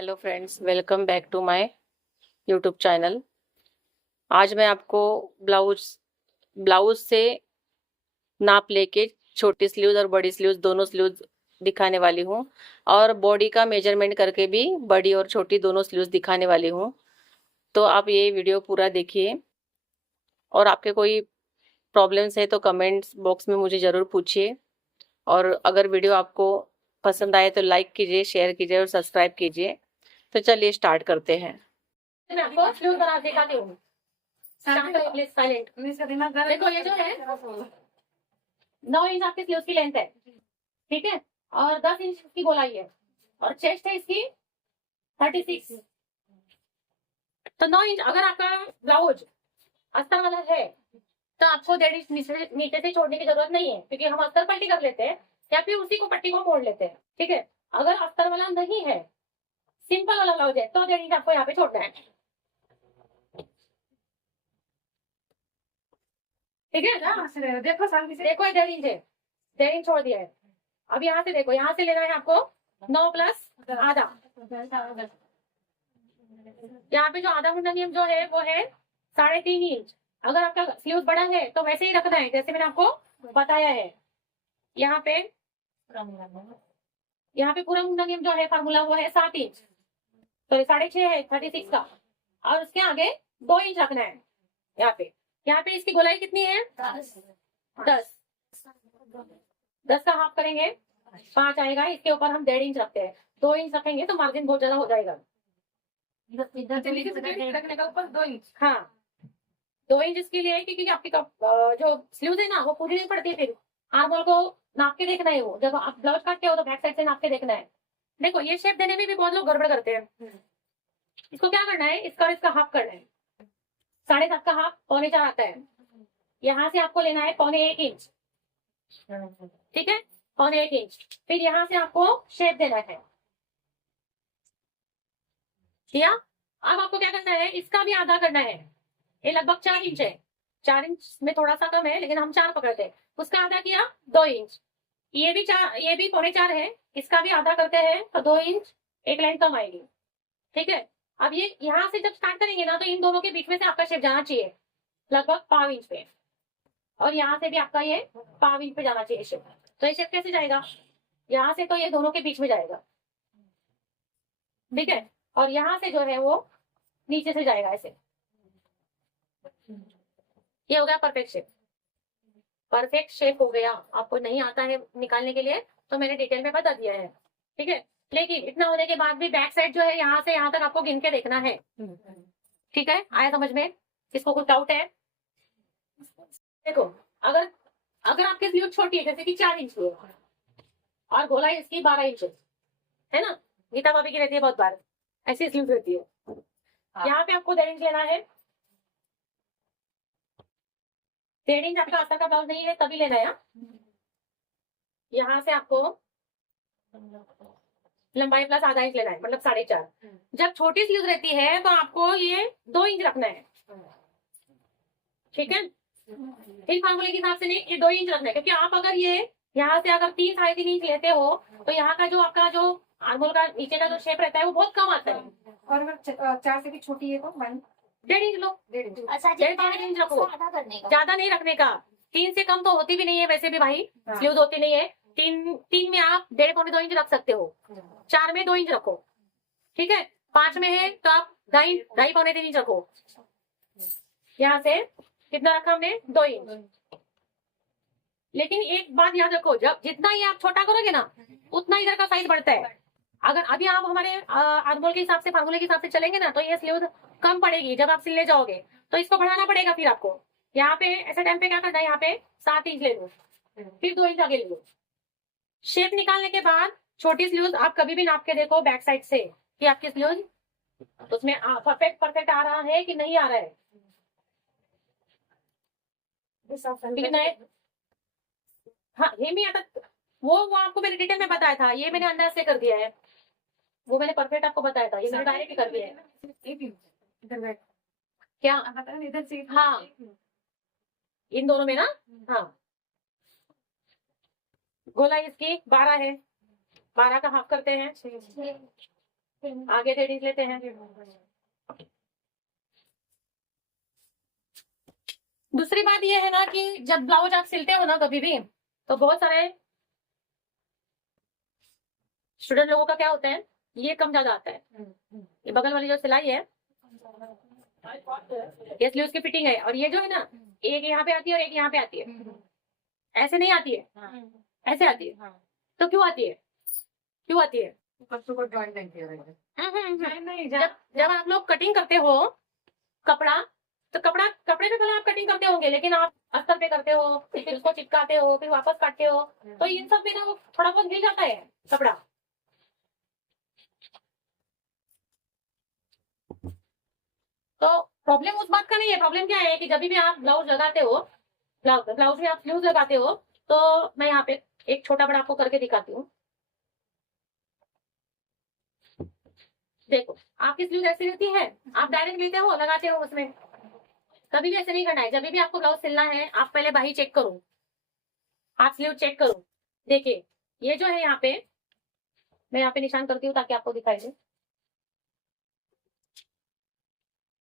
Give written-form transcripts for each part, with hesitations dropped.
Hello friends, welcome back to my YouTube channel. आज मैं आपको ब्लाउज ब्लाउज से नाप लेके छोटी स्लीव्स और बड़ी स्लीव्स दोनों स्लीव्स दिखाने वाली हूँ, और बॉडी का मेजरमेंट करके भी बड़ी और छोटी दोनों स्लीव्स दिखाने वाली हूँ। तो आप ये वीडियो पूरा देखिए, और आपके कोई प्रॉब्लम्स है तो कमेंट्स बॉक्स में मुझे ज़रूर पूछिए। और अगर वीडियो आपको पसंद आए तो लाइक कीजिए, शेयर कीजिए और सब्सक्राइब कीजिए। तो चलिए स्टार्ट करते हैं। मैं आपको स्लीव बना दिखाती हूँ। साइलेंट। देखो ये जो है 9 इंच आपकी स्लीव की लेंथ है, ठीक है, और 10 इंच की गोलाई है, और चेस्ट है इसकी 36। तो 9 इंच अगर आपका ब्लाउज अस्तर वाला है तो आपको 1.5 इंच नीचे से छोड़ने की जरूरत नहीं है, क्योंकि हम अस्तर पट्टी कर लेते हैं या फिर उसी को पट्टी को मोड़ लेते हैं, ठीक है। अगर अस्तर वाला नहीं है, सिंपल वाला ब्लाउज है, तो 1.5 इंच आपको यहाँ पे छोड़ना है, ठीक है। देखो शांति से देखो, 1.5 इंच है, 1.5 इंच छोड़ दिया है। अब यहाँ से देखो, यहाँ से लेना है आपको 9 प्लस आधा। यहाँ पे जो आधा मुंडा नियम जो है वो है 3.5 इंच। अगर आपका स्लीव बड़ा है तो वैसे ही रखना है जैसे मैंने आपको बताया है। यहाँ पे पूरा मुंडा नियम जो है फार्मूला वो है 7 इंच, सॉरी 6.5 है 36 का, और उसके आगे 2 इंच रखना है। यहाँ पे इसकी गोलाई कितनी है? 10 का हाफ करेंगे 5 आएगा। इसके ऊपर हम 1.5 इंच रखते हैं, 2 इंच रखेंगे तो मार्जिन बहुत ज्यादा हो जाएगा। रखने का ऊपर 2 इंच, हाँ 2 इंच इसके लिए, क्योंकि आपकी जो स्लीव्स है ना वो पूरी नहीं पड़ती है। फिर आर्म होल को नाप के देखना है, वो जब आप ब्लाउज काटते हो तो बैक साइड से नाप के देखना है। देखो ये शेप देने में भी बहुत लोग गड़बड़ करते हैं। इसको क्या करना है, इसका और इसका हाफ करना है। 7.5 का हाफ 4.25 आता है। यहाँ से आपको लेना है 1.25 इंच, ठीक है, 1.25 इंच। फिर यहाँ से आपको शेप देना है, ठीक है। अब आपको क्या करना है, इसका भी आधा करना है। ये लगभग 4 इंच है, 4 इंच में थोड़ा सा कम है लेकिन हम 4 पकड़ते हैं। उसका आधा किया 2 इंच। ये भी 4.25 है, इसका भी आधा करते हैं तो 2 इंच, एक लाइन कम आएगी, ठीक है। अब ये यहाँ से जब स्टार्ट करेंगे ना तो इन दोनों के बीच में से आपका शेप जाना चाहिए लगभग 5 इंच पे, और यहाँ से भी आपका ये 5 इंच पे जाना चाहिए शेप। तो ये शेप कैसे जाएगा, यहाँ से तो ये दोनों के बीच में जाएगा, ठीक है, और यहाँ से जो है वो नीचे से जाएगा ऐसे। ये हो गया परफेक्ट शेप। परफेक्ट शेप हो गया। आपको नहीं आता है निकालने के लिए तो मैंने डिटेल में बता दिया है, ठीक है। लेकिन इतना होने के बाद भी बैक साइड जो है यहाँ से यहाँ तक आपको गिन के देखना है, ठीक है। आया समझ में? किसको कुछ डाउट है? देखो, अगर अगर आपकी स्लीव छोटी है जैसे कि 4 इंच की है और गोलाई इसकी 12 इंच है ना, गीता भाभी की रहती है बहुत बार ऐसी स्लीव रहती है। यहाँ पे आपको 1.5 इंच लेना है। 1.5 इंच आपका अस्तर का ब्लाउज नहीं है तभी लेना है। यहाँ से आपको लंबाई प्लस आधा इंच लेना है, मतलब 4.5। जब छोटी स्लीव रहती है तो आपको ये 2 इंच रखना है, ठीक है। इन फार्मूले के हिसाब से नहीं, ये 2 इंच रखना है, क्योंकि आप अगर ये यहाँ से अगर 3-3.5 इंच लेते हो तो यहाँ का जो आपका जो आर्मोल का नीचे का जो शेप रहता है वो बहुत कम आता है। और अगर 4 से भी छोटी है तो 1.5 इंच लो, 1.5 इंच। अच्छा, 1.5 इंच रखो, ज्यादा नहीं रखने का। 3 से कम तो होती भी नहीं है वैसे भी भाई, स्लीव्स होती नहीं है। 3 में आप 1.5-2 इंच रख सकते हो, 4 में 2 इंच रखो, ठीक है। 5 में है तो आप 2.5-2.25 इंच रखो। यहाँ से कितना रखा हमने? 2 इंच। लेकिन एक बात याद रखो, जब जितना ही आप छोटा करोगे ना उतना इधर का साइज बढ़ता है। अगर अभी आप हमारे आर्मोल के हिसाब से फार्मूले के हिसाब से चलेंगे ना तो ये स्लीव कम पड़ेगी। जब आप सिलने जाओगे तो इसको बढ़ाना पड़ेगा। फिर आपको यहाँ पे ऐसे टाइम पे क्या करना है, यहाँ पे 7 इंच ले लो, फिर 2 इंच आगे ले लो। शेप निकालने के बाद छोटी स्लीव आप कभी भी नाप के देखो बैक साइड से कि आपकी स्लीव उसमें परफेक्ट आ रहा है कि नहीं आ रहा है। हाँ ये भी आता, वो आपको मैंने डिटेल में बताया था, ये मैंने अंदर से कर दिया है, वो मैंने परफेक्ट आपको बताया था, ये मैंने डायरेक्ट कर दिया है। क्या इधर से? हाँ इन दोनों में ना, हाँ गोलाई इसकी 12 है, 12 का हाफ करते हैं आगे 1.5 इंच लेते हैं। दूसरी बात ये है ना कि जब ब्लाउज आप सिलते हो ना कभी भी, तो बहुत सारे स्टूडेंट लोगों का क्या होता है, ये कम ज्यादा आता है। ये बगल वाली जो सिलाई है, ये स्लीव्स की फिटिंग है, और ये जो है ना, एक यहाँ पे आती है और एक यहाँ पे आती है। ऐसे नहीं आती है, ऐसे आती है। तो क्यों आती है, क्यों आती है? जब आप लोग कटिंग करते हो कपड़ा, तो कपड़े पे पहले आप कटिंग करते होंगे, लेकिन आप अस्तर पे करते हो, फिर उसको चिपकाते हो, फिर वापस काटते हो, तो इन सब में ना वो थोड़ा बहुत गिर जाता है कपड़ा। तो प्रॉब्लम उस बात का नहीं है। प्रॉब्लम क्या है कि जब भी आप ब्लाउज लगाते हो, ब्लाउज में आप स्लीव्स लगाते हो, तो मैं यहाँ पे एक छोटा बड़ा आपको करके दिखाती हूँ। देखो, आपकी स्लीव ऐसी रहती है, आप डायरेक्ट लेते हो लगाते हो उसमें। कभी भी ऐसे नहीं करना है। जब भी आपको ब्लाउज सिलना है, आप पहले बाही चेक करो, आप स्लीव चेक करो। देखिए, ये जो है यहाँ पे, मैं यहाँ पे निशान करती हूँ ताकि आपको दिखाई दे।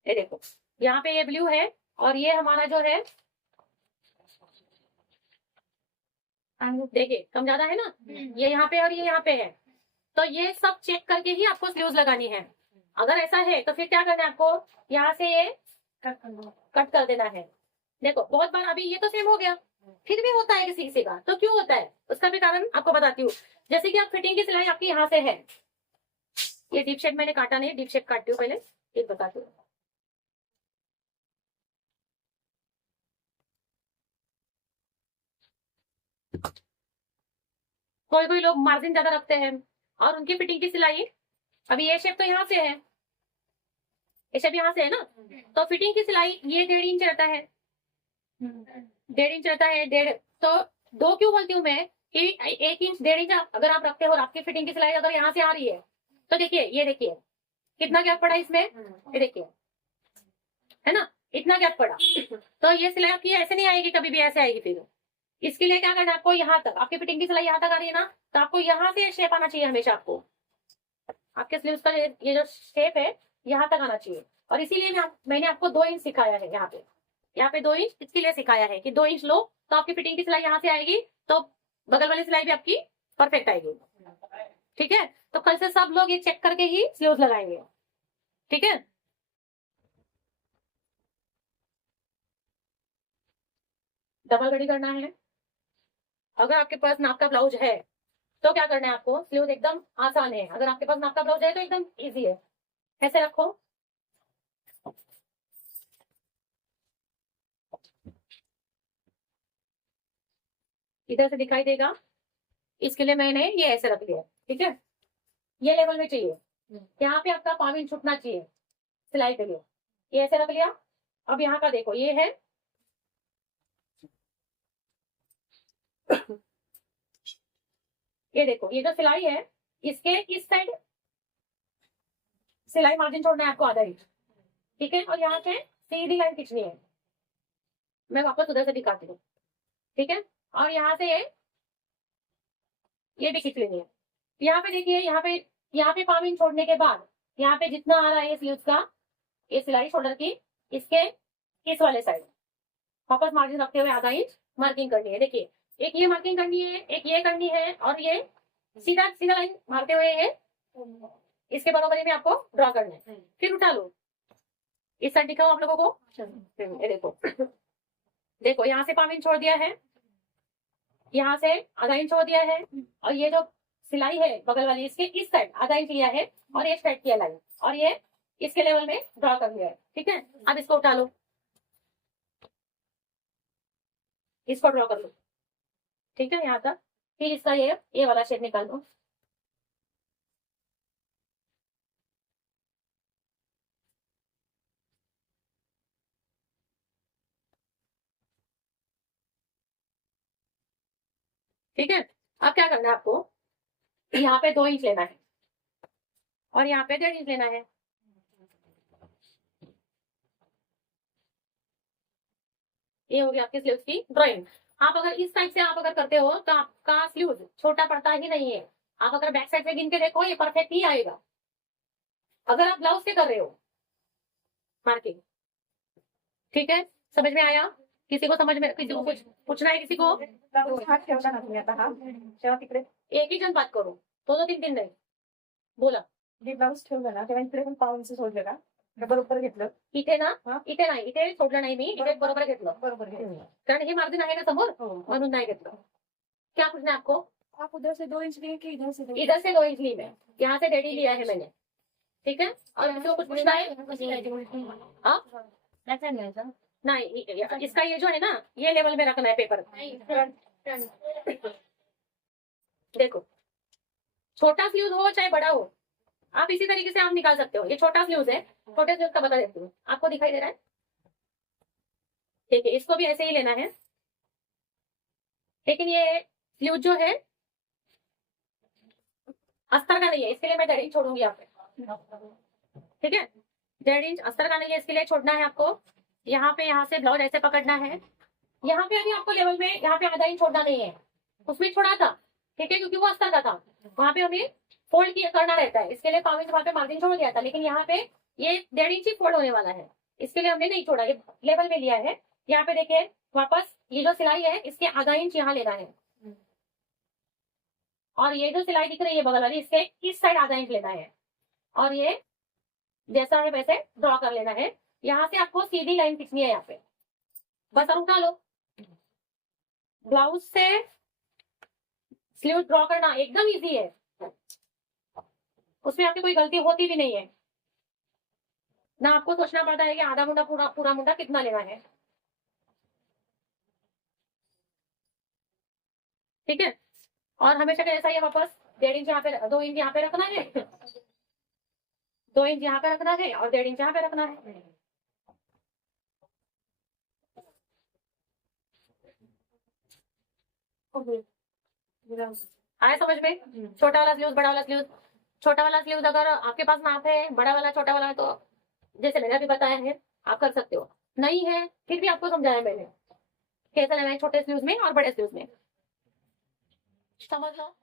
ये देखो, यहाँ पे ये ब्लू है, और ये हमारा जो है, देखिए कम ज्यादा है ना, ये यहाँ पे और ये यहाँ पे है। तो ये सब चेक करके ही आपको स्लीव्स लगानी है। अगर ऐसा है तो फिर क्या करना है आपको, यहाँ से ये कट कर देना है। देखो, बहुत बार अभी ये तो सेम हो गया, फिर भी होता है किसी किसी का। तो क्यों होता है, उसका भी कारण आपको बताती हूँ। जैसे कि आप फिटिंग की सिलाई आपकी यहाँ से है, ये डीप शेप मैंने काटा नहीं, डीप शेप काटती हूँ पहले, फिर बताती हूँ। कोई कोई लोग मार्जिन ज्यादा रखते हैं, और उनकी फिटिंग की सिलाई, अभी ये शेप तो यहाँ से है, ये शेप यहाँ से है ना, तो फिटिंग की सिलाई ये 1.5 इंच रहता है, 1.5 इंच रहता है, 1.5। तो 2 क्यों बोलती हूँ मैं कि 1 इंच 1.5 इंच अगर आप रखते हो, और आपकी फिटिंग की सिलाई अगर यहाँ से आ रही है, तो देखिए, ये देखिए कितना गैप पड़ा इसमें, ये देखिए, है ना, इतना गैप पड़ा। तो ये सिलाई आपकी ऐसे नहीं आएगी, कभी भी ऐसे आएगी। फिर इसके लिए क्या करना है आपको, यहाँ तक आपकी फिटिंग की सिलाई यहाँ तक आ रही है ना, तो आपको यहाँ से शेप आना चाहिए हमेशा। आपको आपके स्लीव्स का ये जो शेप है, यहाँ तक आना चाहिए। और इसीलिए मैंने आपको 2 इंच सिखाया है, यहाँ पे 2 इंच इसके लिए सिखाया है कि 2 इंच लो, तो आपकी फिटिंग की सिलाई यहाँ से आएगी, तो बगल वाली सिलाई भी आपकी परफेक्ट आएगी। ठीक है, तो कल से सब लोग ये चेक करके ही स्लीव्स लगाएंगे। ठीक है, डबल कड़ी करना है। अगर आपके पास नाप का ब्लाउज है, तो क्या करना है आपको, स्लीव्स एकदम आसान है। अगर आपके पास नाप का ब्लाउज है तो एकदम इजी है। ऐसे रखो, इधर से दिखाई देगा, इसके लिए मैंने ये ऐसे रख लिया। ठीक है, ये लेवल में चाहिए, यहाँ पे आपका 5 इंच छूटना चाहिए सिलाई के लिए। ये ऐसे रख लिया। अब यहाँ का देखो, ये है ये देखो, ये जो सिलाई है, इसके इस साइड सिलाई मार्जिन छोड़ना है आपको आधा इंच। ठीक है, और यहाँ से सीधी लाइन खींचनी है। मैं वापस उधर से दिखाती हूँ। ठीक है, और यहाँ से ये भी खींच लेनी है। यहाँ पे देखिए, यहाँ पे 5 इंच छोड़ने के बाद, यहाँ पे जितना आ रहा है स्लीव्स का, ये सिलाई शोल्डर की, इसके इस वाले साइड वापस मार्जिन रखते हुए आधा इंच मार्किंग करनी है। देखिए, एक ये मार्किंग करनी है, एक ये करनी है, और ये सीधा सीधा लाइन मारते हुए ये इसके बराबरी में आपको ड्रॉ करना है। फिर उठा लो, इस साइड दिखाओ आप लोगों को। ये देखो, देखो यहाँ से 5 इंच छोड़ दिया है, यहाँ से आधा इंच छोड़ दिया है, और ये जो सिलाई है बगल वाली, इसके इस साइड आधा इंच लिया है, और ये स्ट्रेट किया लाइन, और ये इसके लेवल में ड्रॉ कर लिया है। ठीक है, अब इसको उठा लो, इसको ड्रॉ कर लो। ठीक है, यहाँ तक। फिर इसका ये वाला शेप निकाल लो। ठीक है, अब क्या करना है आपको, यहाँ पे 2 इंच लेना है, और यहाँ पे 1.5 इंच लेना है। ये हो गया आपके स्लीव्स की ड्राइंग। आप अगर इस साइड से आप अगर करते हो, तो आपका स्लीव छोटा पड़ता ही नहीं है। आप अगर बैक साइड से गिन के देखो, ये परफेक्ट ही आएगा। अगर आप ब्लाउज से कर रहे हो मार्किंग, ठीक है, समझ में आया? किसी को समझ में, किसी को कुछ पूछना है? किसी को? एक ही जण बात करू, 2-3 नाही. बोला. ब्लाऊज ठेवलं ना तेव्हा इकडे पण पाऊलचं सोडलं का बरोबर घेतलं इथे ना, इथे नाही, इथे सोडलं नाही मी, इथे बरोबर घेतलं, बरोबर घेतलं कारण हे मार्जिन आहे ना समोर, म्हणून नाही घेतलं. क्या पूछना है आपको? आप उधर से 2 इंच लिए कि इधर से 2 इधर से 2 इंच ली मैं, यहाँ से 1.5 लिया है मैंने, ठीक है. और किसी को कुछ पूछना है? हाँ? नहीं, इसका ये जो है ना, ये लेवल में रखना है पेपर. देखो, छोटा स्लीव हो चाहे बड़ा हो, आप इसी तरीके से आप निकाल सकते हो. ये छोटा स्लीव है, छोटे स्लीव का बता देती हूँ. आपको दिखाई दे रहा है? ठीक है, इसको भी ऐसे ही लेना है, लेकिन ये स्लीव जो है अस्तर का नहीं है, इसके लिए मैं 1.5 इंच छोड़ूंगी आप पे, ठीक है. 1.5 इंच अस्तर का नहीं है, इसके लिए छोड़ना है आपको. यहाँ पे, यहाँ से ब्लाउज ऐसे पकड़ना है. यहाँ पे अभी आपको लेवल में यहाँ पे आधा इंच छोड़ना नहीं है, उसमें छोड़ा था, ठीक है, क्योंकि वो अस्तर का था. वहां पे हमें फोल्ड करना रहता है, इसके लिए 5 इंच वहां पे मार्जिन छोड़ दिया था, लेकिन यहाँ पे ये 1.5 इंच ही फोल्ड होने वाला है, इसके लिए हमने नहीं छोड़ा, ये लेवल में लिया है. यहाँ पे देखिए वापस, ये जो सिलाई है इसके आधा इंच यहाँ लेना है, और ये जो सिलाई दिख रही है बगल वाली, इसके इस साइड आधा इंच लेना है, और ये जैसा है वैसे ड्रॉ कर लेना है. यहाँ से आपको सीधी लाइन खींचनी है यहाँ पे, बस. और उठा लो. ब्लाउज से स्लीव ड्रॉ करना एकदम इजी है, उसमें आपकी कोई गलती होती भी नहीं है ना. आपको सोचना पड़ता है कि आधा मुंडा पूरा मुंडा कितना लेना है, ठीक है. और हमेशा का ऐसा ही वापस 1.5 इंच यहाँ पे, 2 इंच यहाँ पे रखना है, 2 इंच यहाँ पे रखना है, और 1.5 इंच यहाँ पे रखना है. आया समझ में? छोटा वाला स्लीव, बड़ा वाला स्लीव. छोटा वाला स्लीव अगर आपके पास नाप है, बड़ा वाला छोटा वाला, तो जैसे मैंने अभी बताया है आप कर सकते हो. नहीं है फिर भी आपको समझाया मैंने कैसा लेना है छोटे स्लीव में और बड़े स्लीव में, समझ लो.